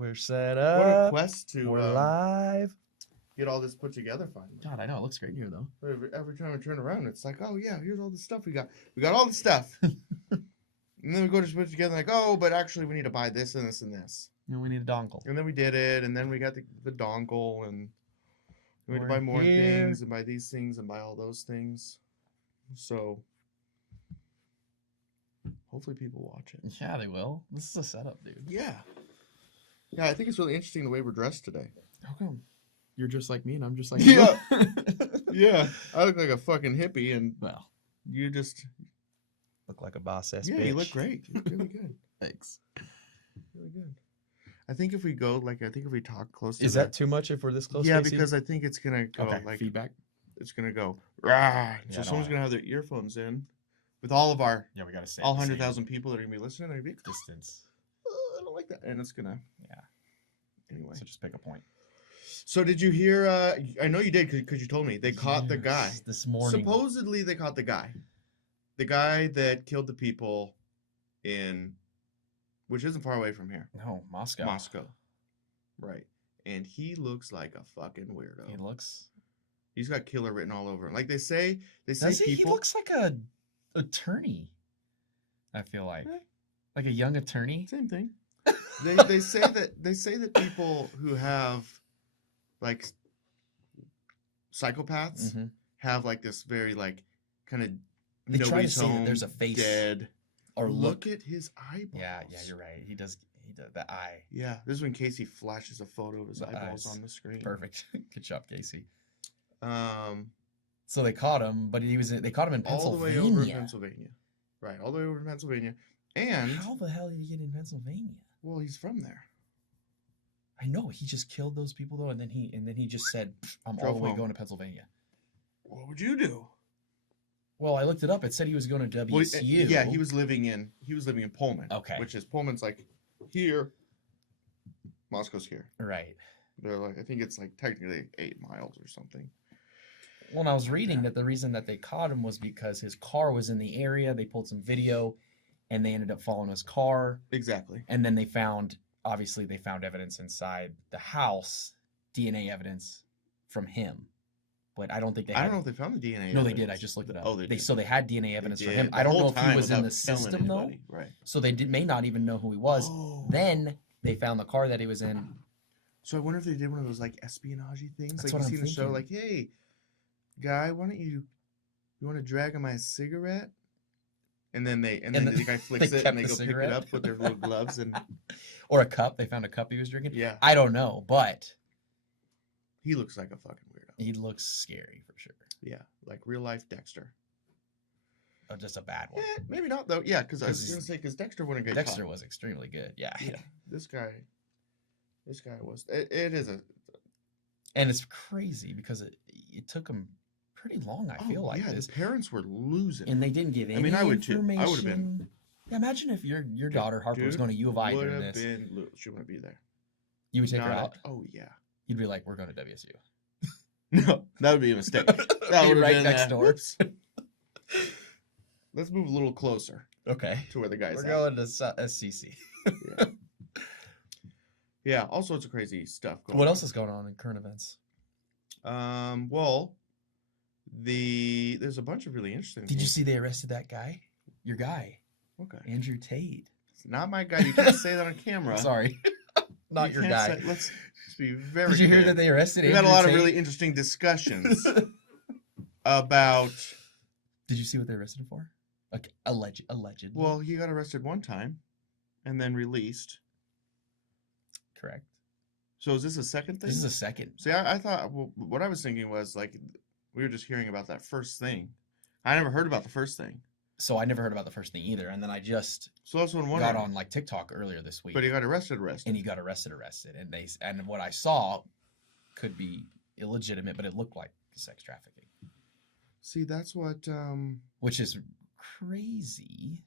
We're set What up. a quest to We're live. get all this put together finally. God, I know. It looks great here, though. Every time I turn around, it's like, oh yeah, here's all the stuff we got. We got all the stuff. And then we go to put it together like, oh, but actually we need to buy this and this and this. And we need a dongle. And then we did it, and then we got the dongle, and we had to We're buy more here. things, and buy these things, and buy all those things. So, hopefully people watch it. Yeah, they will. This is a setup, dude. Yeah. Yeah, I think it's really interesting the way we're dressed today. How come? You're just like me, and I'm just like Yeah. you. Yeah. I look like a fucking hippie, and Well, you just... look like a boss ass Yeah, bitch. you look great. You look really good. Thanks. Really good. I think if we go, I think if we talk close to Is that too much if we're this close? Yeah, Casey? because I think it's going to go, okay. Feedback. it's going to go, rah. So Yeah, someone's going to have their earphones in with all of our, Yeah, we gotta say all 100,000 people that are going to be listening. They're going to be, distance. I don't like that. And it's going to, Yeah. Anyway. So just pick a point. So did you hear, I know you did because you told me, they caught the guy. This morning. Supposedly they caught the guy. The guy that killed the people in, which isn't far away from here. No, Moscow. Moscow. Right. And he looks like a fucking weirdo. He looks. He's got killer written all over him. Like they say Does he? people. He looks like a attorney. I feel like. Eh. Like a young attorney. Same thing. they say that people who have like psychopaths Mm-hmm. have like this very like kind of They try to nobody's say that home, there's a face dead. or Look at his eyeballs. Yeah, you're right. He does the eye. Yeah, this is when Casey flashes a photo of his The eyeballs eyes. on the screen. Perfect. Good job, Casey. Um, So they caught him, but they caught him in all the Pennsylvania. way over in Pennsylvania. Right, all the way over in Pennsylvania. And How the hell did he get in Pennsylvania? well, he's from there. I know he just killed those people though, and then he just said, "I'm all Drove the way home. going to Pennsylvania." What would you do? Well, I looked it up. It said he was going to Well, WSU. yeah, he was living in Pullman. Okay. Which is Pullman's like here. Moscow's here. Right. They're like I think it's like technically 8 miles or something. Well, and I was reading that the reason that they caught him was because his car was in the area. They pulled some video, and they ended up following his car. Exactly. And then they found evidence inside the house, DNA evidence from him. But I don't think they had. I don't know if they found the DNA. No, they evidence. did. I just looked it up. Oh, they did. So they had DNA evidence They for did. him. The I don't whole know if he time was in the without telling system though. anybody. Right. So they may not even know who he was. Oh. Then they found the car that he was in. So I wonder if they did one of those like espionage things. That's Like what you I'm see in the show, thinking. like, hey, guy, why don't you want to drag on my cigarette? And then the guy flicks they it kept and they the go pick cigarette? it up with their little gloves and Or a cup. They found a cup he was drinking. yeah, I don't know, but he looks like a fucking weirdo. he looks scary for sure. Yeah, like real life Dexter. Oh, just a bad one. Yeah, maybe not though. Yeah, because I 'Cause was he's- gonna say because Dexter wouldn't get Dexter caught. was extremely good. Yeah. Yeah, this guy was. It is a. And it's crazy because it took him pretty long, I feel like yeah, this. the parents were losing. And they didn't give any mean, I would too. information. I would have been. Yeah, imagine if your daughter Harper was Dude, going to U of I would during have this. been. She wouldn't be there. You would take her Not out. oh yeah. You'd be like, "We're going to WSU." No, that would be a mistake. That Be would have right been next door. Whoops. Let's move a little closer Okay. to where the guy's We're at. going to SCC. Yeah. Yeah, all sorts of crazy stuff going What on. else is going on in current events? Well, there's a bunch of really interesting Did you things. see they arrested that guy? Your guy, Okay. Andrew Tate. It's not my guy. You can't say that on camera. Sorry, not You your can't guy. say- let's be very Did you hear clear. that they arrested We've Andrew had a lot of Tate? really interesting discussions about. Did you see what they arrested him for? Like allegedly. Well, he got arrested one time, and then released. Correct. So is this a second thing? This is a second. See, I thought what I was thinking was like we were just hearing about that first thing. I never heard about the first thing. So I never heard about the first thing either, and then I just So that's what I'm wondering. got on like TikTok earlier this week, But he got arrested. and he got arrested, and what I saw could be illegitimate, but it looked like sex trafficking, See, that's what. which is crazy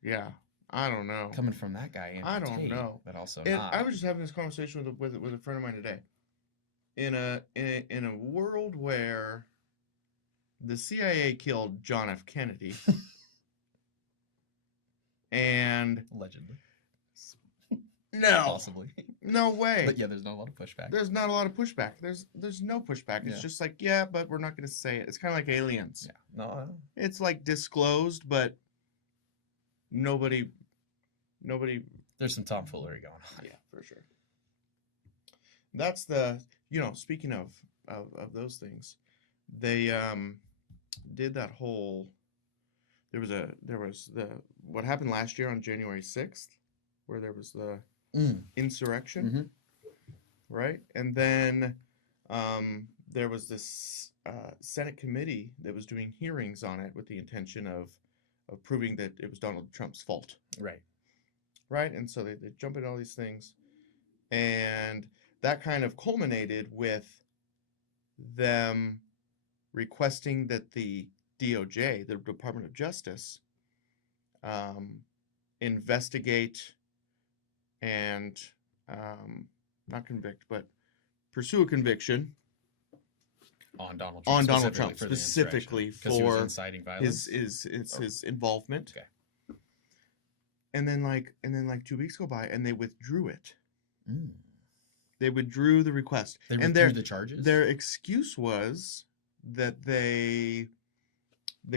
Yeah, I don't know. coming from that guy. Andrew I don't Tate, know. but also And not. I was just having this conversation with a friend of mine today. In a world where the CIA killed John F. Kennedy, and Allegedly, no, possibly. No way. But yeah, there's not a lot of pushback. There's not a lot of pushback. There's no pushback. It's Yeah. just like, yeah, but we're not going to say it. It's kind of like Aliens. Yeah. No. It's like disclosed, but nobody. There's some tomfoolery going on. Yeah, for sure. That's the, speaking of those things, they did that whole. There was the what happened last year on January 6th, where there was the insurrection, Mm-hmm. right? And then there was this Senate committee that was doing hearings on it with the intention of proving that it was Donald Trump's fault. Right? And so they jump into all these things. And that kind of culminated with them requesting that the DOJ, the Department of Justice, investigate and not convict, but pursue a conviction on Donald Trump specifically for inciting violence. his involvement. Okay. And then like 2 weeks go by and they withdrew it. Mm. They withdrew the request. They withdrew the charges? Their excuse was that the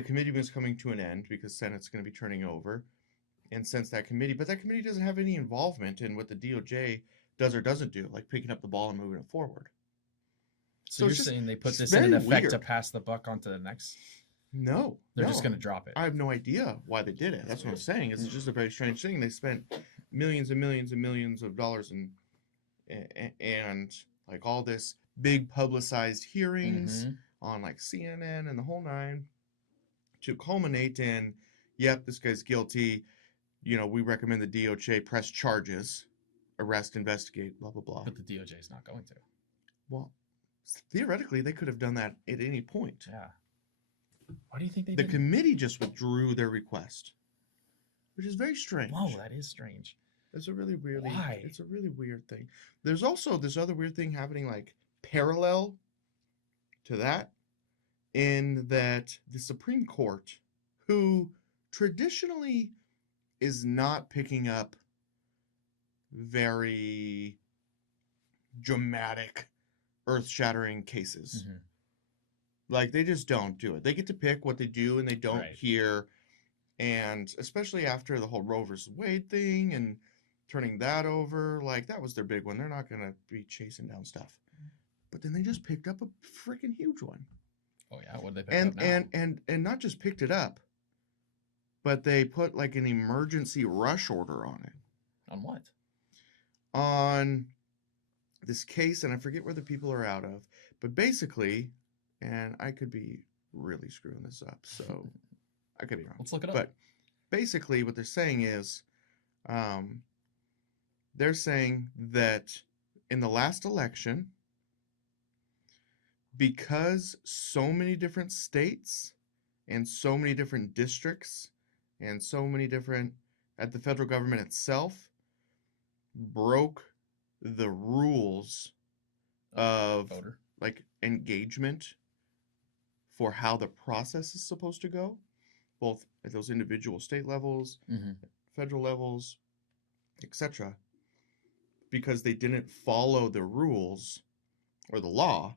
committee was coming to an end because Senate's going to be turning over. And since that committee doesn't have any involvement in what the DOJ does or doesn't do, like picking up the ball and moving it forward. So you're saying they put this in effect to pass the buck on to the next? No. They're just going to drop it. I have no idea why they did it. That's what I'm saying. It's just a very strange thing. They spent millions and millions and millions of dollars and like all this big publicized hearings on like CNN and the whole nine to culminate in, yep, this guy's guilty. We recommend the DOJ press charges, arrest, investigate, blah, blah, blah. But the DOJ is not going to. Well, theoretically, they could have done that at any point. Yeah. Why do you think they The did? committee just withdrew their request, which is very strange. Whoa, that is strange. It's a really weird. Why? It's a really weird thing. There's also this other weird thing happening, like parallel to that, in that the Supreme Court, who traditionally is not picking up very dramatic, earth-shattering cases. Mm-hmm. Like, they just don't do it. They get to pick what they do and they don't hear. And especially after the whole Roe versus Wade thing and turning that over, like, that was their big one. They're not going to be chasing down stuff. But then they just picked up a freaking huge one. Oh, yeah? What did they pick up now? And not just picked it up, but they put, like, an emergency rush order on it. On what? On this case, and I forget where the people are out of. But basically, and I could be really screwing this up, so I could be wrong. Let's look it up. But basically what they're saying is, they're saying that in the last election, because so many different states and so many different districts and so many different, at the federal government itself, broke the rules of voter, like engagement for how the process is supposed to go, both at those individual state levels, federal levels, etc., because they didn't follow the rules or the law,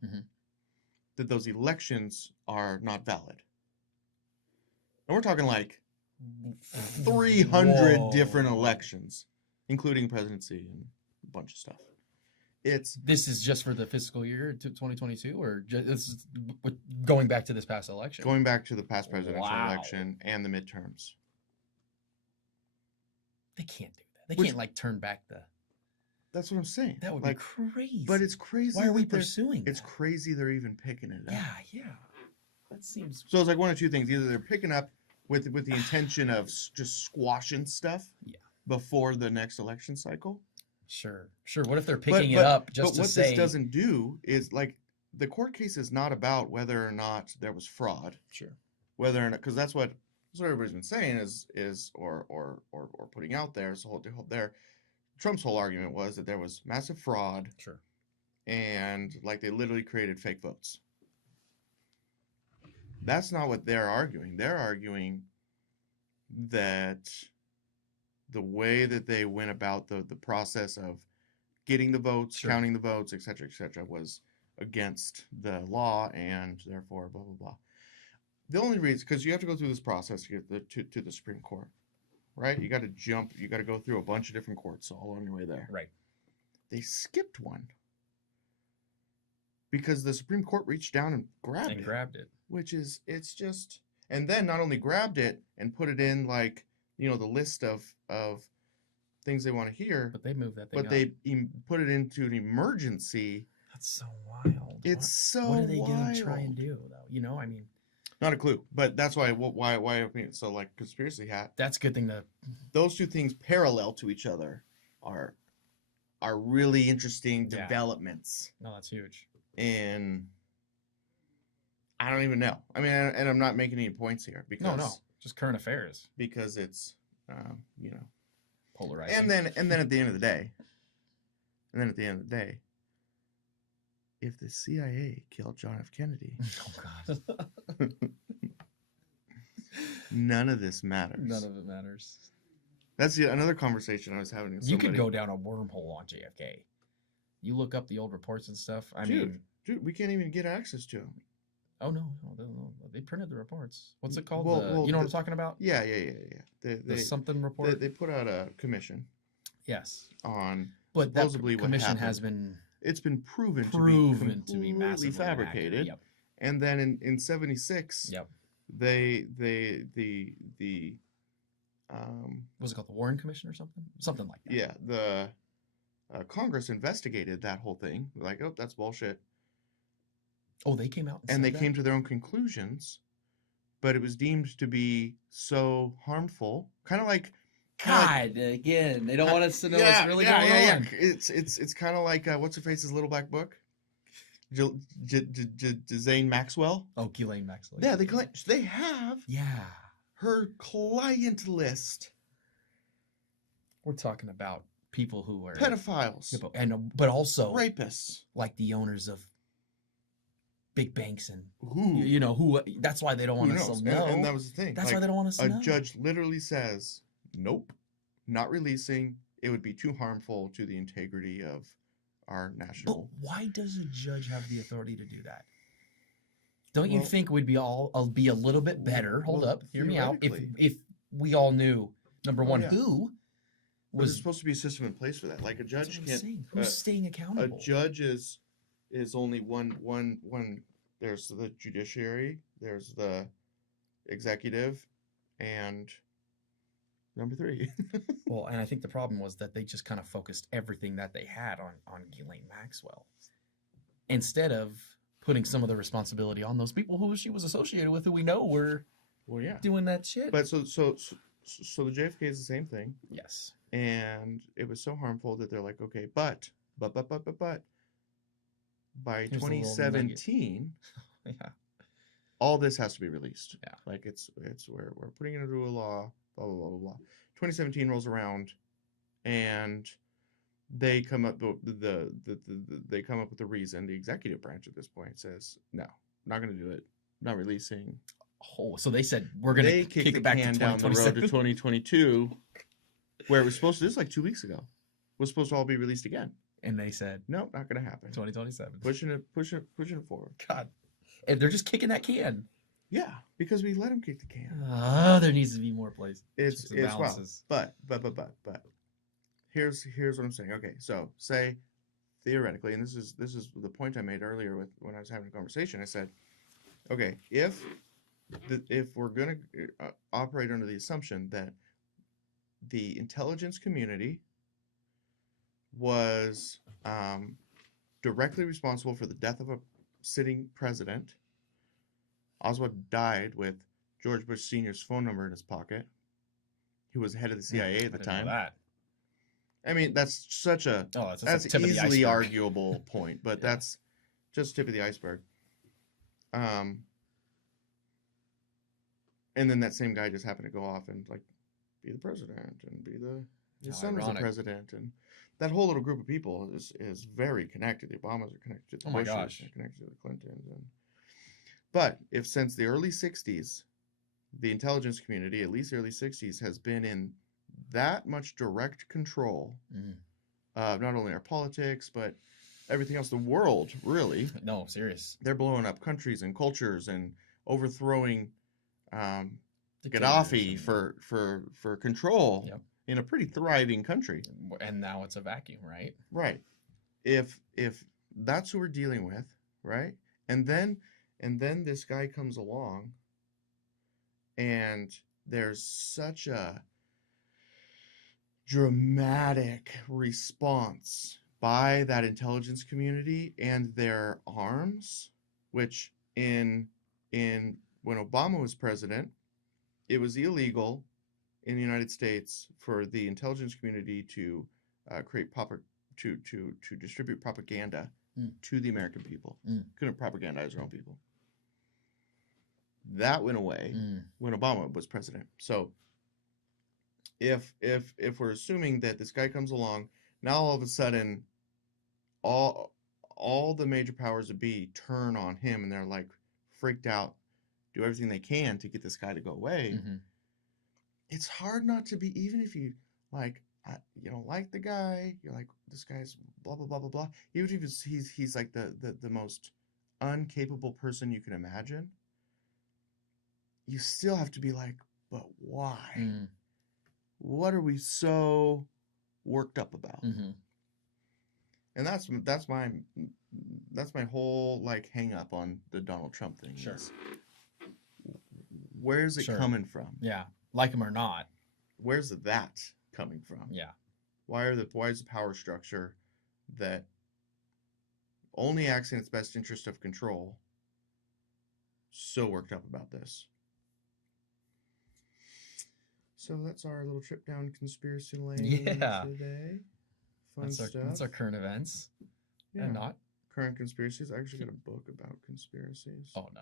that those elections are not valid. And we're talking like 300 different elections, including presidency and a bunch of stuff. This is just for the fiscal year 2022, or this is going back to this past election? Going back to the past presidential election and the midterms. They can't do that. They can't like turn back the. That's what I'm saying. That would be crazy. But it's crazy. Why are we pursuing that? It's crazy they're even picking it up. Yeah. That seems. So it's like one of two things. Either they're picking up with the intention of just squashing stuff before the next election cycle. Sure. What if they're picking it up just to say? But what this doesn't do is, like, the court case is not about whether or not there was fraud. Sure. Whether or not, because that's what everybody's been saying is or putting out there. So Trump's whole argument was that there was massive fraud. Sure. And like they literally created fake votes. That's not what they're arguing. They're arguing that the way that they went about the process of getting the votes, Sure. counting the votes, et cetera, was against the law, and therefore blah blah blah. The only reason, because you have to go through this process to get to the Supreme Court, right? You got to go through a bunch of different courts all on your way there. Right. They skipped one because the Supreme Court reached down and grabbed it, which is, it's just, and then not only grabbed it and put it in like, the list of things they want to hear, But they moved that thing but up. they put it into an emergency. That's so wild. It's so What are they going to try wild. and do, though? I mean, Not a clue, but that's why I mean, so like conspiracy hat. that's a good thing to. Those two things parallel to each other are really interesting Yeah. developments. No, that's huge. And I don't even know. I mean, and I'm not making any points here because No, just current affairs. because it's Polarizing. and then at the end of the day, if the CIA killed John F. Kennedy, Oh God. none of this matters. None of it matters. That's another conversation I was having with You somebody. could go down a wormhole on JFK. You look up the old reports and stuff. I mean, Dude, we can't even get access to them. oh no, they printed the reports. What's it called? Well, You know what I'm talking about? Yeah. The something report. They put out a commission Yes, on but that supposedly what commission has happened. been It's been proven to be massively completely fabricated. inaccurate. Yep. And then in 76, Yep. the Was it called the Warren Commission or something? Something like that. the Congress investigated that whole thing. Like, oh, that's bullshit. Oh, they came out And they said came that? to their own conclusions, but it was deemed to be so harmful. Kind of like God, again, they don't want us to know what's really going on. It's kind of like what's her face's little black book, Zane Maxwell. Oh, Ghislaine Maxwell. Yeah, they have Yeah, her client list. we're talking about people who are Pedophiles, but also rapists. like the owners of big banks and Who who. That's why they don't want us knows? to know. And that was the thing. That's Like, why they don't want us to a know. judge literally says, "Nope, not releasing. It would be too harmful to the integrity of our But national." why does a judge have the authority to do that? Don't you Well- think we'd be a little bit better? Hold well, up, hear me out. theoretically. If we all knew, number Oh, one, yeah. who But there's was supposed to be a system in place for that. Like a that's judge what I'm can't. saying. Who's staying A accountable? judge is only one. There's the judiciary, there's the executive, and number 3. Well, and I think the problem was that they just kind of focused everything that they had on Ghislaine Maxwell, instead of putting some of the responsibility on those people who she was associated with, who we know were Well, yeah. doing that shit. But so the JFK is the same thing, yes, and it was so harmful that they're like, okay, but by Here's the little nugget. 2017, yeah, all this has to be released. Yeah. Like it's we're putting it into a law, blah blah blah blah blah. 2017 rolls around, and they come up they come up with a reason. The executive branch at this point says, no, not going to do it, not releasing. Oh, so they said we're gonna They kick kicked it back the to can down the road to 2027, 2022, where it was supposed to. This is like 2 weeks ago. It was supposed to all be released again. and they said No, not going to happen. 2027. Pushing it forward. God, and they're just kicking that can. Yeah, because we let them kick the can. There needs to be more place. It's checks and well, balances. but here's what I'm saying. Okay, so say theoretically, and this is the point I made earlier when I was having a conversation. I said, okay, if we're gonna operate under the assumption that the intelligence community was directly responsible for the death of a sitting president. Oswald died with George Bush Sr.'s phone number in his pocket. He was head of the CIA at the I didn't know time. that. I mean, that's such a Oh, that's that's the tip of the easily iceberg. arguable point, but Yeah. that's just tip of the iceberg. And then that same guy just happened to go off and like be the president and be his How son was the ironic. president, and that whole little group of people is very connected. The Obamas are connected to the Oh my Bushes, gosh. they're connected to the Clintons, but if since the early '60s, the intelligence community, at least the early '60s, has been in that much direct control Mm. not only our politics, but everything else, the world, really. No, serious. They're blowing up countries and cultures and overthrowing um, Dictators Gaddafi and for control yep. in a pretty thriving country. And now it's a vacuum, right? Right. If that's who we're dealing with, right? And then this guy comes along, and there's such a dramatic response by that intelligence community and their arms, which in when Obama was president, it was illegal in the United States for the intelligence community to create to distribute propaganda to the American people. Couldn't propagandize their own people. That went away when Obama was president. So if we're assuming that this guy comes along, now all of a sudden all the major powers that be turn on him, and they're like freaked out, do everything they can to get this guy to go away. It's hard not to be, even if you like you don't like the guy, you're like, this guy's blah blah blah blah blah, even if he's like the most uncapable person you can imagine, you still have to be like, but why? What are we so worked up about? And that's my whole like hang up on the Donald Trump thing. Sure. Where's it coming from? Yeah, like him or not. Where's that coming from? Yeah. Why is the power structure that only acts in its best interest of control so worked up about this? So that's our little trip down conspiracy lane today. Fun stuff. That's our current events. Yeah. And not current conspiracies. I actually got a book about conspiracies. Oh no.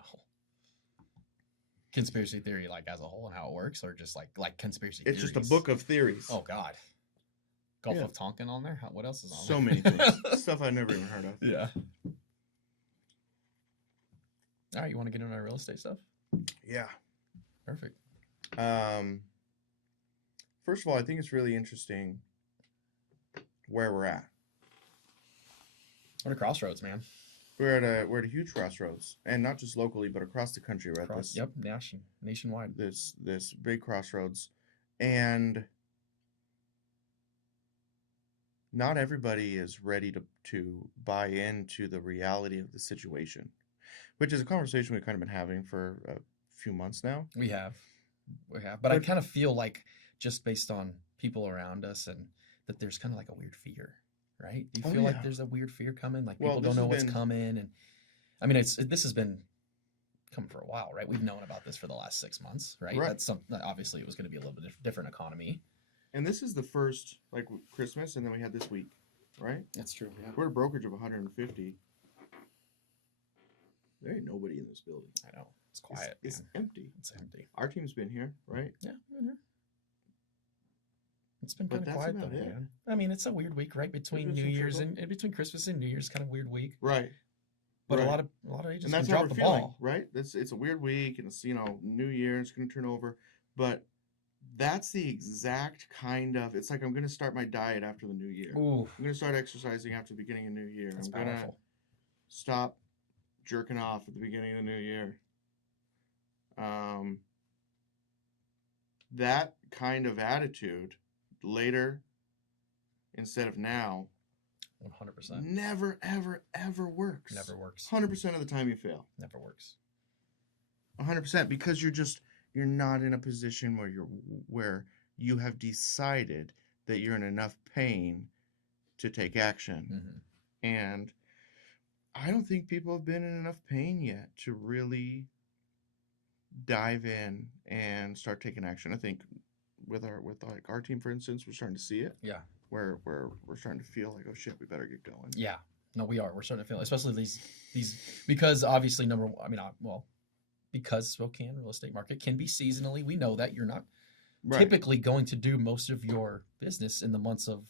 Conspiracy theory, like as a whole and how it works, or just like conspiracy It's theories? just a book of theories. Oh God. Gulf of Tonkin on there? What else is on so there? Many things. Stuff I've never even heard of. Yeah. All right, you want to get into our real estate stuff? Yeah. Perfect. First of all, I think it's really interesting where we're at. We're at a crossroads, man. We're at a huge crossroads, and not just locally, but across the country. We're at this. Yep, nationwide. This big crossroads, and not everybody is ready to buy into the reality of the situation, which is a conversation we've kind of been having for a few months now. We have, but I kind of feel like, just based on people around us, and that there's kind of like a weird fear, right? Do you feel like there's a weird fear coming? Like people don't know what's coming, and I mean, this has been coming for a while, right? We've known about this for the last 6 months, right? That's obviously it was going to be a little bit different economy. And this is the first, like, Christmas, and then we had this week, right? That's true. Yeah. We're at a brokerage of 150. There ain't nobody in this building. I know. It's quiet. It's empty. It's empty. Our team's been here, right? Yeah. It's been kind of quiet though, man. I mean, it's a weird week, right? Between New Year's and between Christmas and New Year's, kind of weird week. Right. But a lot of agents can drop the ball, right? It's a weird week, and it's New Year, it's going to turn over, but that's the exact kind of. It's like I'm going to start my diet after the New Year. Ooh. I'm going to start exercising after the beginning of New Year. That's I'm going to stop jerking off at the beginning of the New Year. That kind of attitude later instead of now 100% never ever works. Never works. 100% of the time you fail. Never works. 100% because you're not in a position where you have decided that you're in enough pain to take action. And I don't think people have been in enough pain yet to really dive in and start taking action. I think with our team, for instance, we're starting to see it. Yeah. Where we're starting to feel like, oh shit, we better get going. Yeah. No, we are. We're starting to feel, especially these because obviously because Spokane real estate market can be seasonally. We know that you're not typically going to do most of your business in the months of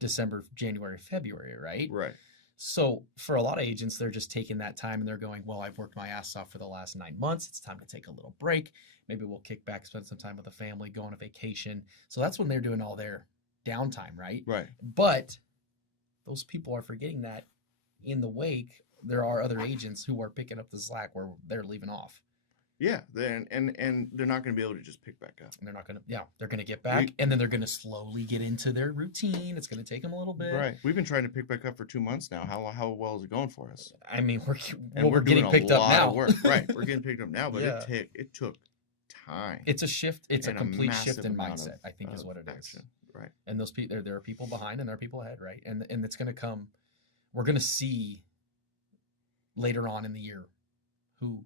December, January, February, right? Right. So for a lot of agents, they're just taking that time and they're going, well, I've worked my ass off for the last 9 months. It's time to take a little break. Maybe we'll kick back, spend some time with the family, go on a vacation. So that's when they're doing all their downtime, right? Right. But those people are forgetting that in the wake, there are other agents who are picking up the slack where they're leaving off. Yeah, and they're not going to be able to just pick back up. And they're not going to, they're going to get back, and then they're going to slowly get into their routine. It's going to take them a little bit. Right. We've been trying to pick back up for 2 months now. How well is it going for us? I mean, We're getting doing picked a up lot now. of work. Right. We're getting picked up now, but Yeah. it took time. It's a shift. It's a and complete shift massive in amount mindset, I think, is of what it is. action. Right. And those people, there are people behind and there are people ahead, right? And it's going to come. We're going to see later on in the year who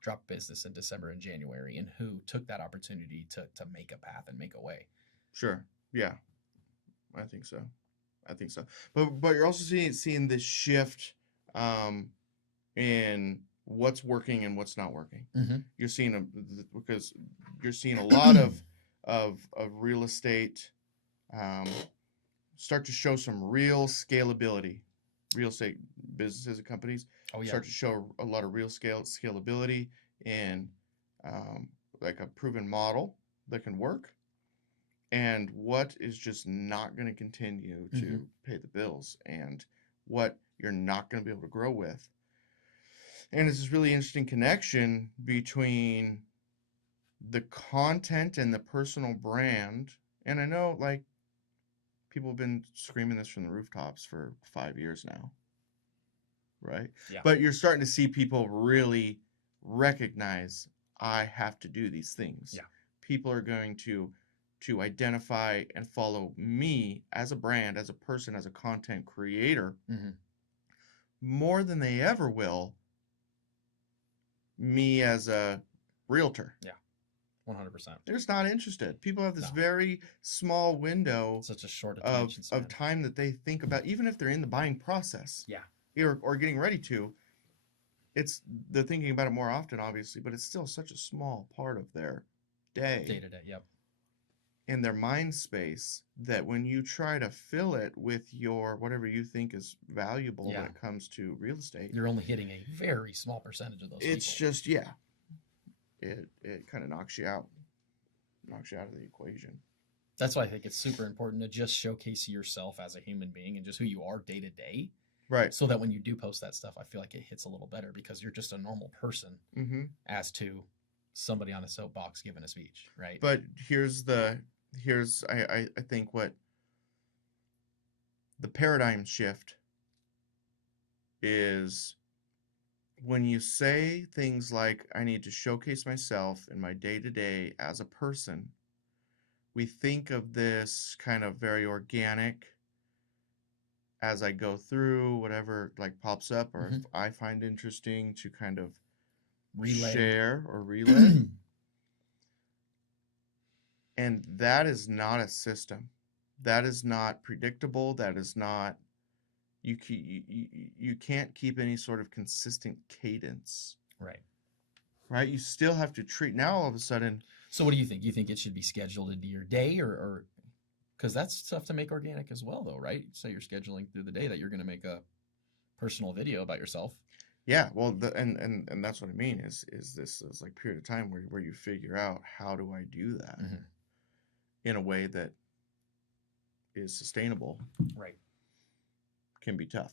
dropped business in December and January and who took that opportunity to make a path and make a way. Sure. Yeah. I think so. But you're also seeing this shift in what's working and what's not working. Mm-hmm. You're seeing because you're seeing a lot of real estate start to show some real scalability. Real estate businesses and companies start to show a lot of real scalability and like a proven model that can work, and what is just not going to continue to pay the bills, and what you're not going to be able to grow with. And it's this really interesting connection between the content and the personal brand. And I know, like, people have been screaming this from the rooftops for 5 years now, right? Yeah. But you're starting to see people really recognize, I have to do these things. Yeah. People are going to identify and follow me as a brand, as a person, as a content creator, more than they ever will me as a realtor. Yeah. 100%. They're just not interested. People have this very small window, such a short attention span of time that they think about, even if they're in the buying process, or getting ready to. They're thinking about it more often, obviously, but it's still such a small part of their day to day. Yep. In their mind space, that when you try to fill it with your whatever you think is valuable when it comes to real estate, you're only hitting a very small percentage of those it's people. just it kind of knocks you out of the equation. That's why I think it's super important to just showcase yourself as a human being and just who you are day to day. Right. So that when you do post that stuff, I feel like it hits a little better because you're just a normal person as to somebody on a soapbox giving a speech, right? But here's I think what the paradigm shift is, when you say things like, I need to showcase myself in my day-to-day as a person, we think of this kind of very organic, as I go through whatever like pops up, or if I find interesting to kind of share or relay. And that is not a system. That is not predictable. That is not, you can't keep any sort of consistent cadence. Right? You still have to treat, now all of a sudden. So what do you think? You think it should be scheduled into your day, or because that's tough to make organic as well, though, right? Say you're scheduling through the day that you're going to make a personal video about yourself. Yeah, well, and that's what I mean is this is like period of time where you figure out, how do I do that in a way that is sustainable? Right. Can be tough.